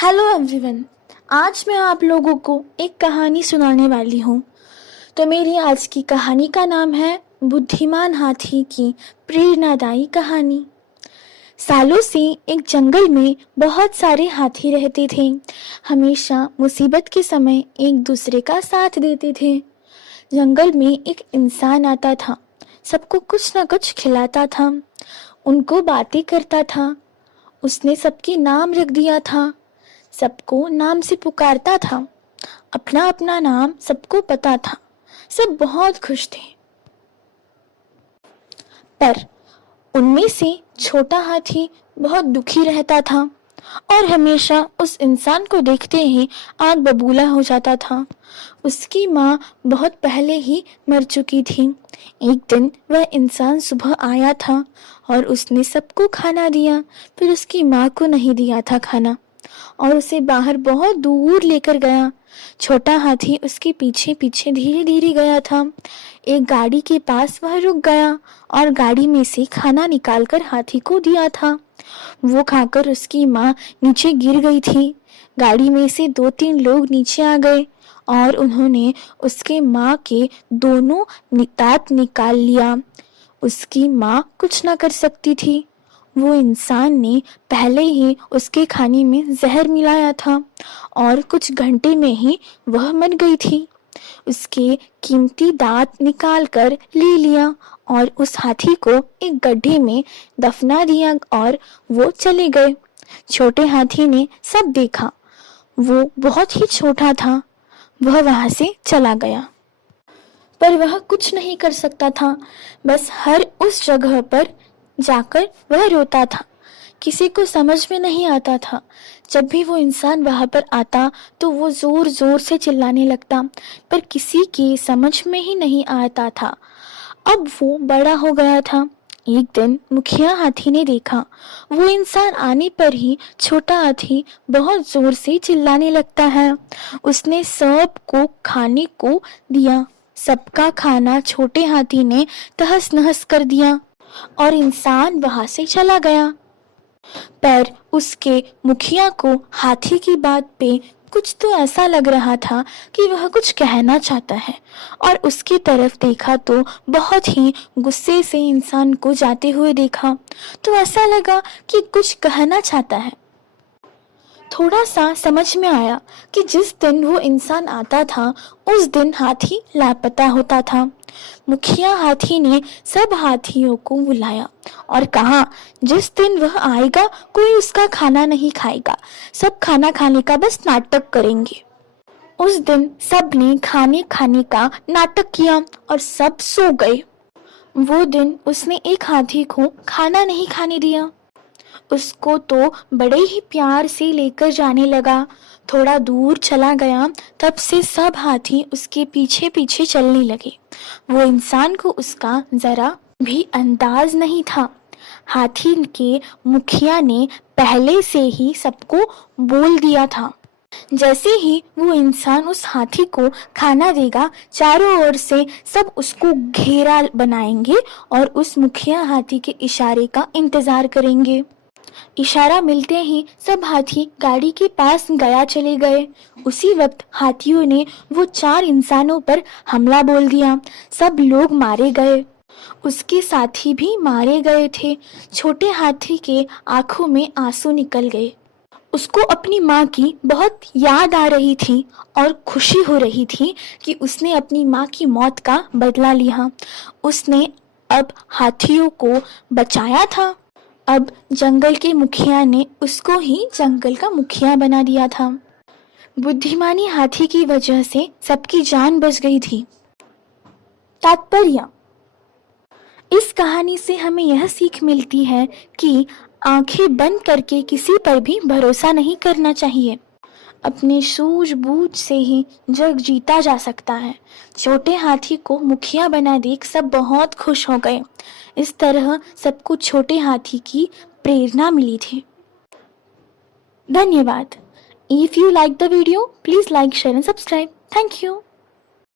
Hello everyone. आज मैं आप लोगों को एक कहानी सुनाने वाली हूँ। तो मेरी आज की कहानी का नाम है बुद्धिमान हाथी की प्रेरणादायी कहानी। सालों से एक जंगल में बहुत सारे हाथी रहते थे। हमेशा मुसीबत के समय एक दूसरे का साथ देते थे। जंगल में एक इंसान आता था, सबको कुछ न कुछ खिलाता था, उनको बातें करता था। उसने सबके नाम रख दिया था, सबको नाम से पुकारता था, अपना अपना नाम सबको पता था। सब बहुत खुश थे। पर उनमें से छोटा हाथी बहुत दुखी रहता था और हमेशा उस इंसान को देखते ही आग बबूला हो जाता था। उसकी माँ बहुत पहले ही मर चुकी थी। एक दिन वह इंसान सुबह आया था और उसने सबको खाना दिया, फिर उसकी माँ को नहीं दिया था खाना और उसे बाहर बहुत दूर लेकर गया। छोटा हाथी उसके पीछे पीछे धीरे धीरे गया था। एक गाड़ी के पास वह रुक गया और गाड़ी में से खाना निकालकर हाथी को दिया था। वो खाकर उसकी माँ नीचे गिर गई थी। गाड़ी में से 2-3 लोग नीचे आ गए और उन्होंने उसके माँ के दोनों दांत निकाल लिया। उसकी माँ कुछ ना कर सकती थी। वो इंसान ने पहले ही उसके खाने में जहर मिलाया था और कुछ घंटे में ही वह मर गई थी। उसके कीमती दांत निकाल कर ले लिया और उस हाथी को एक गड्ढे में दफना दिया और वो चले गए। छोटे हाथी ने सब देखा। वो बहुत ही छोटा था। वह वहां से चला गया, पर वह कुछ नहीं कर सकता था। बस हर उस जगह पर जाकर वह रोता था। किसी को समझ में नहीं आता था। जब भी वो इंसान वहां पर आता तो वो जोर जोर से चिल्लाने लगता, पर किसी की समझ में ही नहीं आता था। अब वो बड़ा हो गया था। एक दिन मुखिया हाथी ने देखा। वो इंसान आने पर ही छोटा हाथी बहुत जोर से चिल्लाने लगता है। उसने सबको खाने को दिया। सबका खाना छोटे हाथी ने तहस नहस कर दिया और इंसान वहां से चला गया। पर उसके मुखिया को हाथी की बात पे कुछ तो ऐसा लग रहा था कि वह कुछ कहना चाहता है और उसकी तरफ देखा तो बहुत ही गुस्से से इंसान को जाते हुए देखा, तो ऐसा लगा कि कुछ कहना चाहता है। थोड़ा सा समझ में आया कि जिस दिन वो इंसान आता था उस दिन हाथी लापता होता था। मुखिया हाथी ने सब हाथियों को बुलाया और कहा, जिस दिन वह आएगा कोई उसका खाना नहीं खाएगा, सब खाना खाने का बस नाटक करेंगे। उस दिन सब ने खाने खाने का नाटक किया और सब सो गए। वो दिन उसने एक हाथी को खाना नहीं खाने दिया। उसको तो बड़े ही प्यार से लेकर जाने लगा। थोड़ा दूर चला गया, तब से सब हाथी उसके पीछे पीछे चलने लगे। वो इंसान को उसका जरा भी अंदाज नहीं था। हाथी के मुखिया ने पहले से ही सबको बोल दिया था, जैसे ही वो इंसान उस हाथी को खाना देगा, चारों ओर से सब उसको घेरा बनाएंगे और उस मुखिया हाथी के इशारे का इंतजार करेंगे। इशारा मिलते ही सब हाथी गाड़ी के पास गया चले गए। उसी वक्त हाथियों ने वो 4 इंसानों पर हमला बोल दिया। सब लोग मारे गए। उसके साथी भी मारे गए थे। छोटे हाथी के आंखों में आंसू निकल गए। उसको अपनी माँ की बहुत याद आ रही थी और खुशी हो रही थी कि उसने अपनी माँ की मौत का बदला लिया। उसने अब हाथियों को बचाया था। अब जंगल के मुखिया ने उसको ही जंगल का मुखिया बना दिया था। बुद्धिमानी हाथी की वजह से सबकी जान बच गई थी। तात्पर्य: इस कहानी से हमें यह सीख मिलती है कि आंखें बंद करके किसी पर भी भरोसा नहीं करना चाहिए। अपने सूझबूझ से ही जग जीता जा सकता है। छोटे हाथी को मुखिया बना देख सब बहुत खुश हो गए। इस तरह सबको छोटे हाथी की प्रेरणा मिली थी। धन्यवाद। If you like the video, please like, share and subscribe. Thank you.